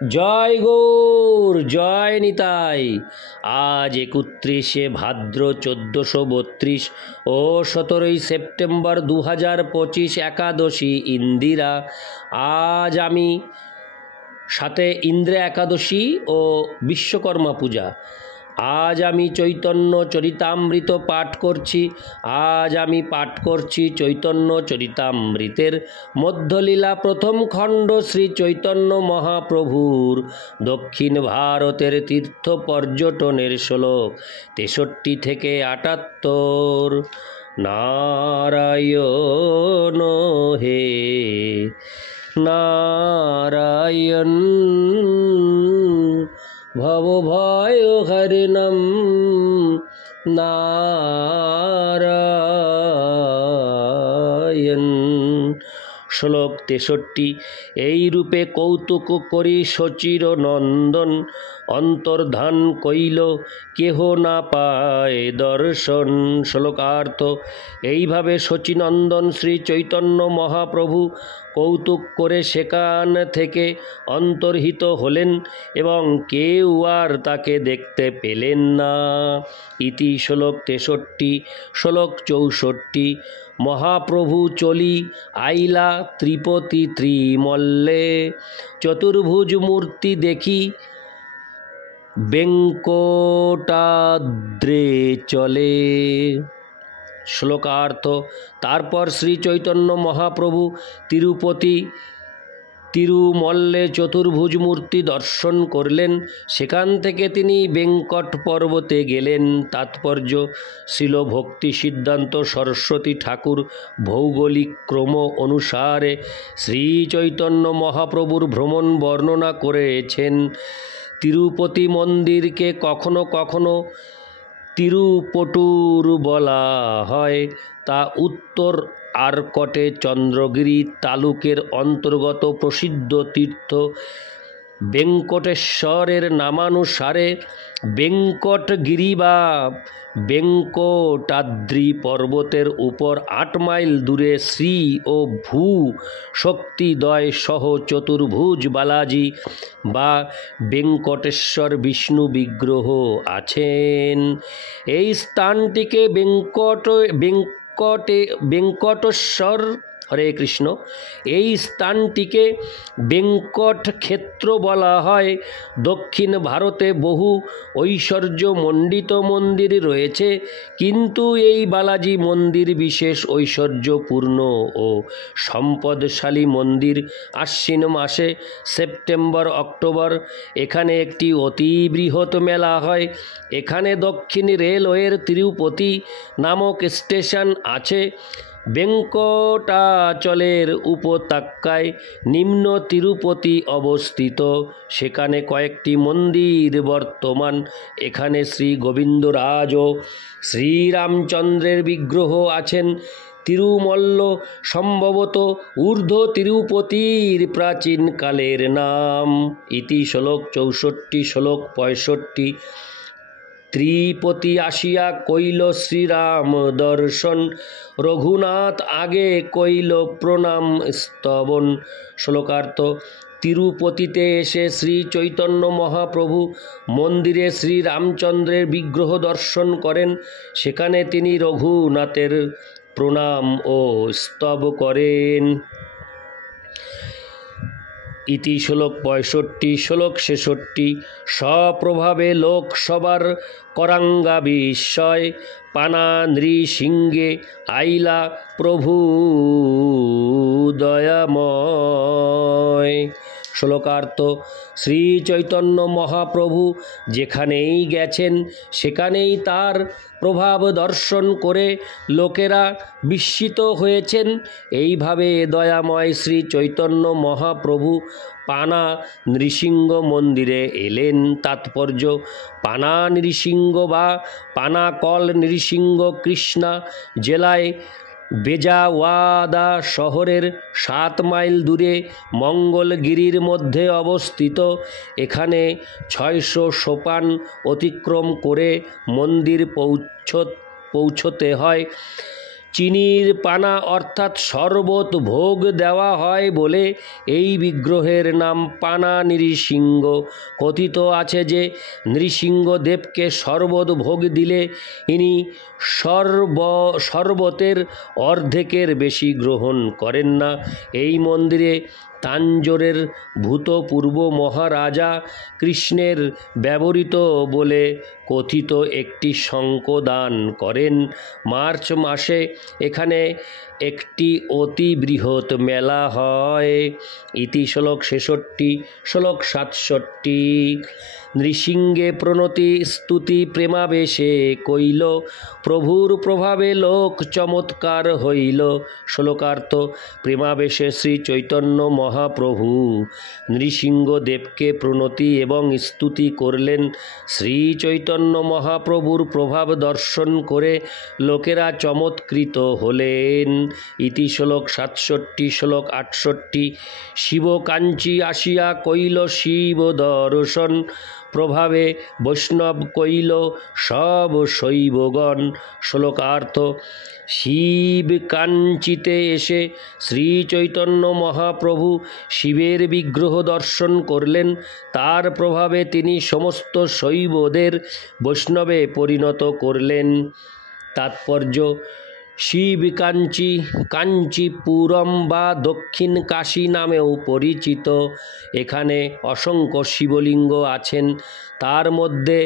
জয় গৌর, জয় নিতাই। আজ 31শে ভাদ্র 1432 ও 17ই সেপ্টেম্বর 2025 একাদশী ইন্দিরা। আজ আমি সাথে ইন্দ্রা একাদশী ও বিশ্বকর্মা পূজা। আজ আমি চৈতন্য চরিতামৃত পাঠ করছি। আজ আমি পাঠ করছি চৈতন্য চরিতামৃতের মধ্যলীলা প্রথম খণ্ড, শ্রী চৈতন্য মহাপ্রভুর দক্ষিণ ভারতের তীর্থ পর্যটনের শ্লোক 63 থেকে 78। নারায়ণ হে নারায়ণ, ভবভয় হরিণম নারায়ণ। শ্লোক 63। এই রূপে কৌতুক করি শচির নন্দন, অন্তর্ধান কইল কেহ না পায় দর্শন। শ্লোকার্থ: এইভাবে শচীনন্দন শ্রী চৈতন্য মহাপ্রভু কৌতুক করে সেখান থেকে অন্তর্হিত হলেন এবং কেউ আর তাকে দেখতে পেলেন না। ইতি শ্লোক 63। শ্লোক 64। মহাপ্রভু চলি আইলা ত্রিপতি ত্রিমল্লে, চতুর্ভুজ মূর্তি দেখি বেঙ্কটাদ্রে চলে। শ্লোকার্থ: তারপর শ্রী চৈতন্য মহাপ্রভু তিরুপতি তিরুমল্লে চতুর্ভুজ মূর্তি দর্শন করলেন। সেখান থেকে তিনি বেঙ্কট পর্বতে গেলেন। তাৎপর্য: শ্রীল ভক্তি সিদ্ধান্ত সরস্বতী ঠাকুর ভৌগোলিক ক্রম অনুসারে শ্রী চৈতন্য মহাপ্রভুর ভ্রমণ বর্ণনা করেছেন। তিরুপতি মন্দিরকে কখনো কখনো তিরুপটুর বলা হয়। তা উত্তর আরকটে চন্দ্রগিরি তালুকের অন্তর্গত প্রসিদ্ধ তীর্থ। বেঙ্কটেশ্বরের নামানুসারে বেঙ্কটগিরি বা বেঙ্কটাদ্রি পর্বতের উপর 8 মাইল দূরে শ্রী ও ভূ শক্তিদ্বয় সহ চতুর্ভুজ বালাজি বা বেঙ্কটেশ্বর বিষ্ণু বিগ্রহ আছেন। এই স্থানটিকে বেঙ্কটেশ্বর হরে কৃষ্ণ, এই স্থানটিকে বেঙ্কট ক্ষেত্র বলা হয়। দক্ষিণ ভারতে বহু ঐশ্বর্যমণ্ডিত মন্দির রয়েছে, কিন্তু এই বালাজি মন্দির বিশেষ ঐশ্বর্যপূর্ণ ও সম্পদশালী মন্দির। আশ্বিন মাসে সেপ্টেম্বর অক্টোবর এখানে একটি অতি বৃহৎ মেলা হয়। এখানে দক্ষিণ রেলওয়ের তিরুপতি নামক স্টেশন আছে। বেঙ্কটাচলের উপত্যকায় নিম্ন তিরুপতি অবস্থিত। সেখানে কয়েকটি মন্দির বর্তমান। এখানে শ্রী গোবিন্দরাজ ও শ্রীরামচন্দ্রের বিগ্রহ আছেন। তিরুমল্ল সম্ভবত ঊর্ধ্ব তিরুপতির প্রাচীনকালের নাম। ইতি শ্লোক 64। শ্লোক 65। ত্রিপতি আসিয়া কইল শ্রীরাম দর্শন, রঘুনাথ আগে কইল প্রণাম স্তবন। শ্লোকার্থ: তিরুপতিতে এসে শ্রী চৈতন্য মহাপ্রভু মন্দিরে শ্রী রামচন্দ্রের বিগ্রহ দর্শন করেন। সেখানে তিনি রঘুনাথের প্রণাম ও স্তব করেন। ইতি শ্লোক 65। শ্লোক 66। স্বপ্রভাবে লোকসভার করাঙ্গা বিস্ময়, পানা নৃসিংহে আইলা প্রভু দয়াময়। শ্লোকার্থ: শ্রী চৈতন্য মহাপ্রভু যেখানেই গেছেন সেখানেই তার প্রভাব দর্শন করে লোকেরা বিস্মিত হয়েছেন। এইভাবে দয়াময় শ্রী চৈতন্য মহাপ্রভু পানা নৃসিংহ মন্দিরে এলেন। তাৎপর্য: পানা নৃসিংহ বা পানাকল নৃসিংহ কৃষ্ণা জেলায় বেজাওয়াদা শহরের 7 মাইল দূরে মঙ্গলগিরির মধ্যে অবস্থিত। এখানে 600 সোপান অতিক্রম করে মন্দির পৌঁছতে হয়। চিনির পানা অর্থাৎ শরবত ভোগ দেওয়া হয় বলে এই বিগ্রহের নাম পানা নৃসিংহ। কথিত আছে যে নৃসিংহদেবকে শরবত ভোগ দিলে ইনি শরবতের অর্ধেকের বেশি গ্রহণ করেন না। এই মন্দিরে তাঞ্জোরের ভূতপূর্ব মহারাজা কৃষ্ণের ব্যবহৃত বলে কথিত একটি শঙ্খ দান করেন। মার্চ মাসে এখানে একটি অতি বৃহৎ মেলা হয়। ইতি শ্লোক 66। শ্লোক 67। নৃসিংহে প্রণতি স্তুতি প্রেমাবেশে কইল, প্রভুর প্রভাবে লোক চমৎকার হইল। শ্লোকার্থ: প্রেমাবেশে শ্রী চৈতন্য মহাপ্রভু নৃসিংহদেবকে প্রণতি এবং স্তুতি করলেন। শ্রী চৈতন্য মহাপ্রভুর প্রভাব দর্শন করে লোকেরা চমৎকৃত হলেন। ইতি শ্লোক 67। শ্লোক 68। শিব কাঞ্চি আসিয়া কইল শিব দর্শন, প্রভাবে বৈষ্ণব কইল সব শৈবগণ। শ্লোকার্থ: শিব কাঞ্চিতে এসে শ্রী চৈতন্য মহাপ্রভু শিবের বিগ্রহ দর্শন করলেন। তার প্রভাবে তিনি সমস্ত শৈবদের বৈষ্ণবে পরিণত করলেন। তাৎপর্য: শিব কাঞ্চি কাঞ্চিপুরম বা দক্ষিণ কাশী নামেও পরিচিত। এখানে অসংখ্য শিবলিঙ্গ আছেন। তার মধ্যে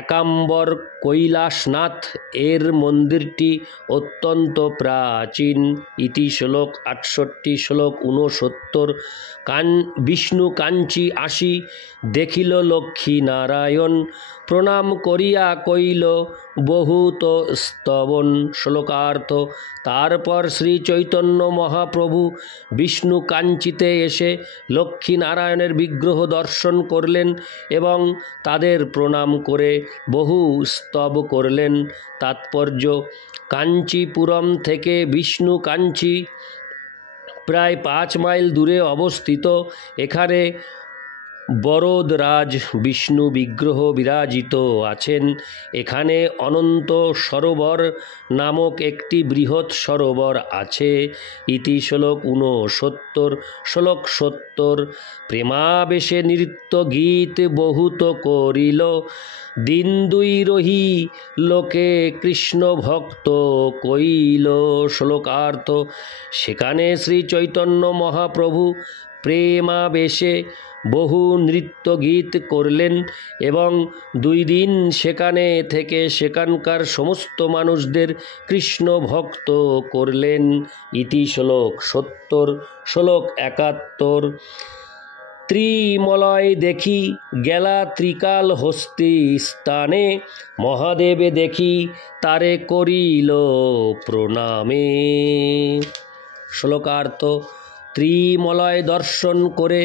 একাম্বর কৈলাসনাথ এর মন্দিরটি অত্যন্ত প্রাচীন। ইতি শ্লোক 68। শ্লোক 69। বিষ্ণু কাঞ্চি আসি দেখিল লক্ষ্মী নারায়ণ, প্রণাম করিয়া কইল বহুত স্তবন। শ্লোকার্থ: তারপর শ্রী চৈতন্য মহাপ্রভু বিষ্ণু কাঞ্চিতে এসে লক্ষ্মী নারায়ণের বিগ্রহ দর্শন করলেন এবং তাদের প্রণাম করে বহু স্তব করলেন। তাৎপর্য: কাঞ্চিপুরম থেকে বিষ্ণু কাঞ্চি প্রায় 5 মাইল দূরে অবস্থিত। এখানে বরদরাজ বিষ্ণু বিগ্রহ বিরাজিত আছেন। এখানে অনন্ত সরোবর নামক একটি বৃহৎ সরোবর আছে। ইতি শ্লোক 69। শ্লোক 70। প্রেমাবেশে নৃত্য গীত বহুত করিল, দিন দুই রহি লোকে কৃষ্ণ ভক্ত কইল। শ্লোকার্থ: সেখানে শ্রী চৈতন্য মহাপ্রভু প্রেমাবেশে বহু নৃত্য গীত করলেন এবং 2 দিন সেখানে থেকে সেখানকার সমস্ত মানুষদের কৃষ্ণ ভক্ত করলেন। ইতি শ্লোক 70। শ্লোক 71। ত্রিমলয় দেখি গেলা ত্রিকাল হস্তি স্থানে, মহাদেবে দেখি তারে করিল প্রণামে। শ্লোকার্থ: ত্রিমলয় দর্শন করে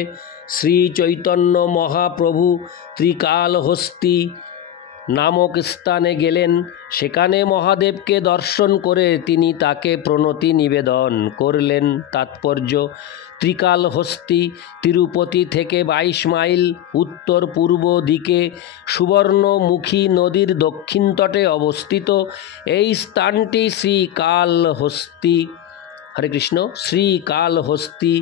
শ্রী চৈতন্য মহাপ্রভু ত্রিকালহস্তি নামক স্থানে গেলেন। সেখানে মহাদেবকে দর্শন করে তিনি তাকে প্রণতি নিবেদন করলেন। তাৎপর্য: ত্রিকালহস্তি তিরুপতি থেকে 22 মাইল উত্তর পূর্ব দিকে সুবর্ণমুখী নদীর দক্ষিণ তটে অবস্থিত। এই স্থানটি শ্রীকালহস্তি হরে কৃষ্ণ শ্রীকালহস্তি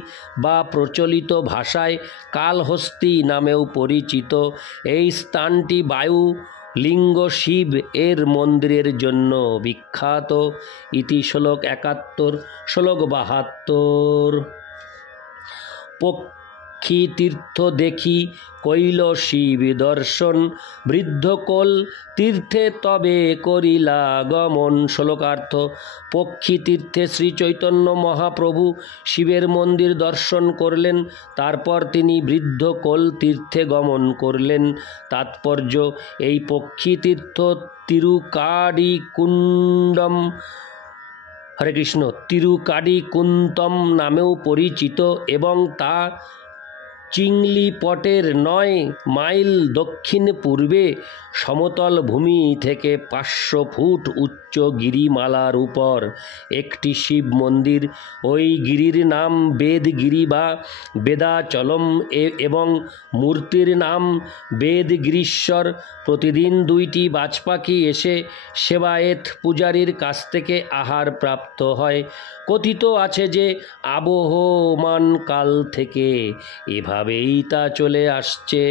বা প্রচলিত ভাষায় কালহস্তি নামেও পরিচিত। এই স্থানটি বায়ু লিঙ্গ শিব এর মন্দিরের জন্য বিখ্যাত। ইতি শ্লোক 71। শ্লোক 72। পক্ষী তীর্থ দেখি কইল শিব দর্শন, বৃদ্ধকোল তীর্থে তবে করিলা গমন। শ্লোকার্থ: পক্ষী তীর্থে শ্রী চৈতন্য মহাপ্রভু শিবের মন্দির দর্শন করলেন। তারপর তিনি বৃদ্ধকোল তীর্থে গমন করলেন। তাৎপর্য: এই পক্ষী তীর্থ তিরুকাডিকুণ্ডম হরে কৃষ্ণ তিরুকাডিকুন্তম নামেও পরিচিত এবং তা চিংলিপটের 9 মাইল দক্ষিণ পূর্বে সমতল ভূমি থেকে 500 ফুট উচ্চ গিরিমালার উপর একটি শিব মন্দির। ওই গিরির নাম বেদগিরি বা বেদাচলম এবং মূর্তির নাম বেদগিরীশ্বর। প্রতিদিন 2টি বাজপাখি এসে সেবায়েত পূজারীর কাছ থেকে আহার প্রাপ্ত হয়। কথিত আছে যে আবহমান কাল থেকে এভাবেই তা চলে আসছে।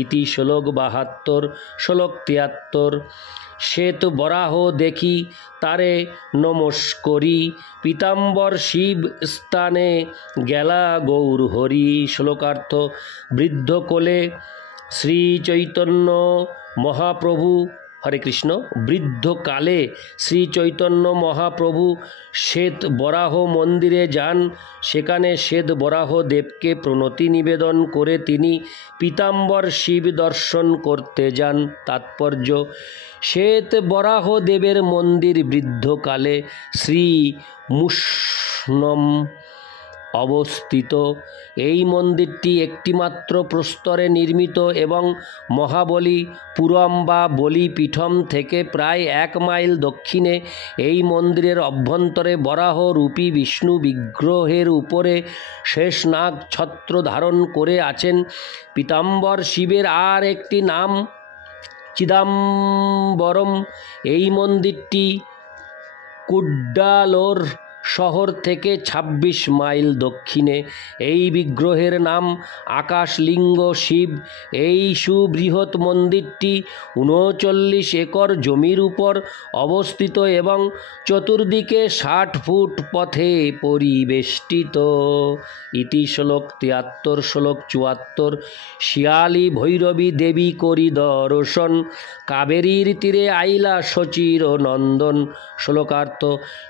ইতি শ্লোক 72। শ্লোক 73। শ্বেত বরাহ দেখি তারে নমস্করি, পীতাম্বর শিব স্থানে গেলা গৌর হরি। শ্লোকার্থ। বৃদ্ধ কোলে শ্রী চৈতন্য মহাপ্রভু, হরে কৃষ্ণ, বৃদ্ধকালে শ্রী চৈতন্য মহাপ্রভু শ্বেত বরাহ মন্দিরে যান। সেখানে শ্বেত বরাহ দেবকে প্রণতি নিবেদন করে তিনি পীতাম্বর শিব দর্শন করতে যান। তাৎপর্য: শ্বেত বরাহ দেবের মন্দির বৃদ্ধকালে শ্রী মুষ্ণম অবস্থিত। এই মন্দিরটি একটিমাত্র প্রস্তরে নির্মিত এবং মহাবলীপুরম বা বলিপীঠম থেকে প্রায় 1 মাইল দক্ষিণে। এই মন্দিরের অভ্যন্তরে বরাহ রূপী বিষ্ণু বিগ্রহের উপরে শেষনাগ ছত্র ধারণ করে আছেন। পীতাম্বর শিবের আর একটি নাম চিদাম্বরম। এই মন্দিরটি কুড্ডালোর শহর থেকে 26 মাইল দক্ষিণে। এই বিগ্রহের নাম আকাশলিঙ্গ শিব। এই সুবৃহৎ মন্দিরটি 39 একর জমির উপর অবস্থিত এবং চতুর্দিকে 60 ফুট পথে পরিবেষ্টিত। ইতি শ্লোক 73। শ্লোক 74। শিয়ালি ভৈরবী দেবী করি দর্শন, কাবেরীর তীরে আইলা শচীর নন্দন। শ্লোকার্থ।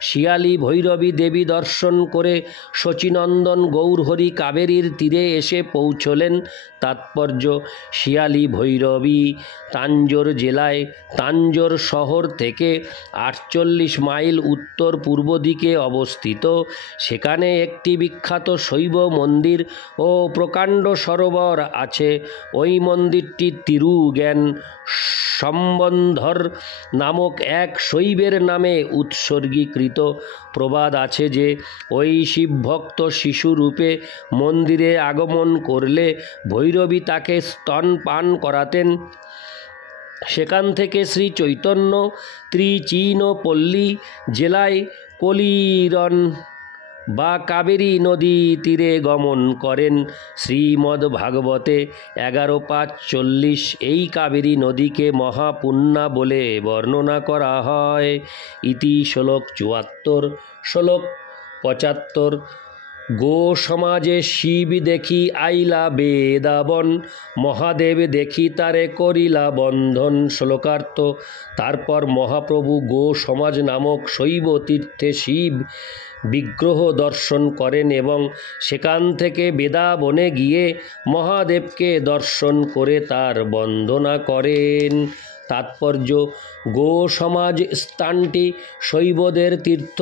শিয়ালি ভৈরবী দেবী দর্শন করে শচীনন্দন গৌরহরি কাবেরীর তীরে এসে পৌঁছলেন। তাৎপর্য: শিয়ালি ভৈরবী তাঞ্জোর জেলায় তাঞ্জোর শহর থেকে 48 মাইল উত্তর পূর্ব দিকে অবস্থিত। সেখানে একটি বিখ্যাত শৈব মন্দির ও প্রকাণ্ড সরোবর আছে। ওই মন্দিরটি তিরুজ্ঞান সম্বন্ধর নামক এক শৈবের নামে উৎসর্গীকৃত। প্রবাদ আছে যে ওই শিবভক্ত শিশুরূপে মন্দিরে আগমন করলে ভৈরবী তাকে স্তনপান করাতেন। সেখান থেকে শ্রী চৈতন্য ত্রিচিনোপল্লী জেলায় কলিরন বা কাবেরী নদী তীরে গমন করেন। শ্রীমদ্ভাগবতে 11.5.40 এই কাবেরী নদীকে মহাপুণ্যা বলে বর্ণনা করা হয়। ইতি শ্লোক 74। শ্লোক 75। গো সমাজে শিব দেখি আইলা বেদাবন, মহাদেব দেখি তারে করিলা বন্ধন। শ্লোকার্থ। তারপর মহাপ্রভু গো সমাজ নামক শৈব তীর্থে শিব বিগ্রহ দর্শন করেন এবং সেখান থেকে বেদাবনে গিয়ে মহাদেবকে দর্শন করে তার বন্দনা করেন। তাৎপর্য: গো সমাজ স্থানটি শৈবদের তীর্থ।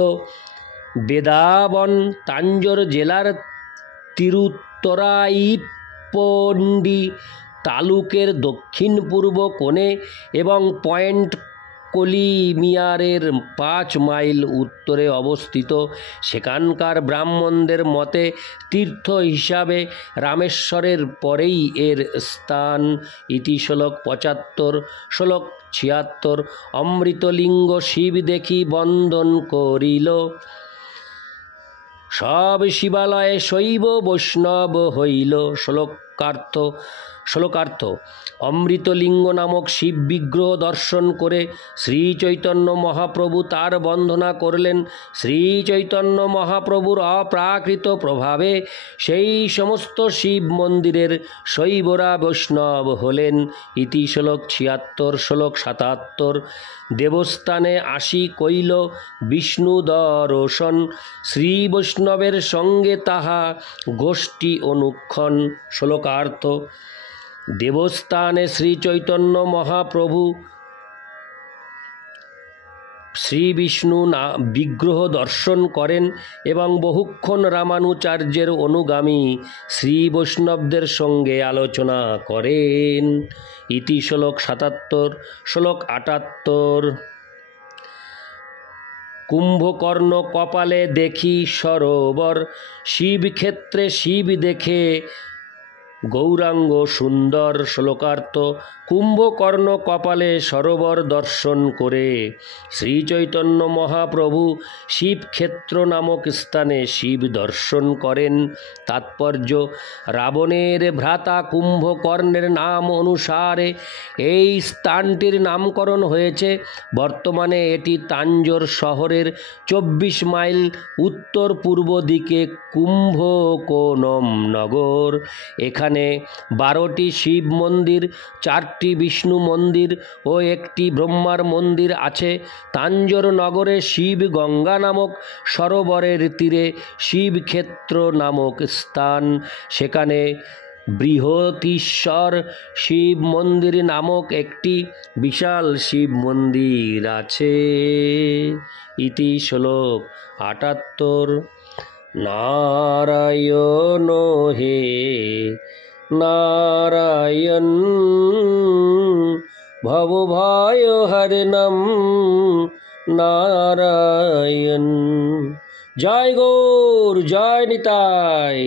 বেদাবন তাঞ্জোর জেলার তিরুত্তরাইপন্ডি তালুকের দক্ষিণ পূর্ব কোণে এবং পয়েন্ট কলিমিয়ারের 5 মাইল উত্তরে অবস্থিত। সেখানকার ব্রাহ্মণদের মতে তীর্থ হিসাবে রামেশ্বরের পরেই এর স্থান। ইতি শ্লোক 75। শ্লোক 76। অমৃতলিঙ্গ শিব দেখি বন্দন করিল, সব শিবালয়ে শৈব বৈষ্ণব হইল। শ্লোকার্থ। অমৃতলিঙ্গ নামক শিব বিগ্রহ দর্শন করে শ্রী চৈতন্য মহাপ্রভু তার বন্দনা করলেন। শ্রী চৈতন্য মহাপ্রভুর অপ্রাকৃত প্রভাবে সেই সমস্ত শিব মন্দিরের শৈবরা বৈষ্ণব হলেন। ইতি শ্লোক 76। শ্লোক 77। দেবস্থানে আসি কইল বিষ্ণু দর্শন, শ্রী বৈষ্ণবের সঙ্গে তাহা গোষ্ঠী অনুক্ষণ। শ্লোকার্থ। দেবস্থানে শ্রী চৈতন্য মহাপ্রভু শ্রী বিষ্ণু বিগ্রহ দর্শন করেন এবং বহুক্ষণ রামানুচার্যের অনুগামী শ্রী বৈষ্ণবদের সঙ্গে আলোচনা করেন। ইতি শ্লোক 77। শ্লোক 78। কুম্ভকর্ণ কপালে দেখি সরোবর, শিবক্ষেত্রে শিব দেখে গৌরাঙ্গ সুন্দর। শ্লোকার্থ: কুম্ভকর্ণ কপালে সরোবর দর্শন করে শ্রীচৈতন্য মহাপ্রভু শিবক্ষেত্র নামক স্থানে শিব দর্শন করেন। তাৎপর্য: রাবণের ভ্রাতা কুম্ভকর্ণের নাম অনুসারে এই স্থানটির নামকরণ হয়েছে। বর্তমানে এটি তাঞ্জোর শহরের 24 মাইল উত্তর পূর্ব দিকে কুম্ভকোণম নগর। এখানে 12টি শিব মন্দির, 4টি বিষ্ণু মন্দির ও 1টি ব্রহ্মার মন্দির আছে। তাঞ্জোর নগরে শিব গঙ্গা নামক সরোবরের তীরে শিবক্ষেত্র নামক স্থান। সেখানে বৃহতীশ্বর শিব মন্দির নামক একটি বিশাল শিব মন্দির আছে। ইতি শ্লোক 78। নারায়ণ হে নারায়ণ ভবভয় হরণম নারায়ণ। জয় গৌর, জয় নিতাই।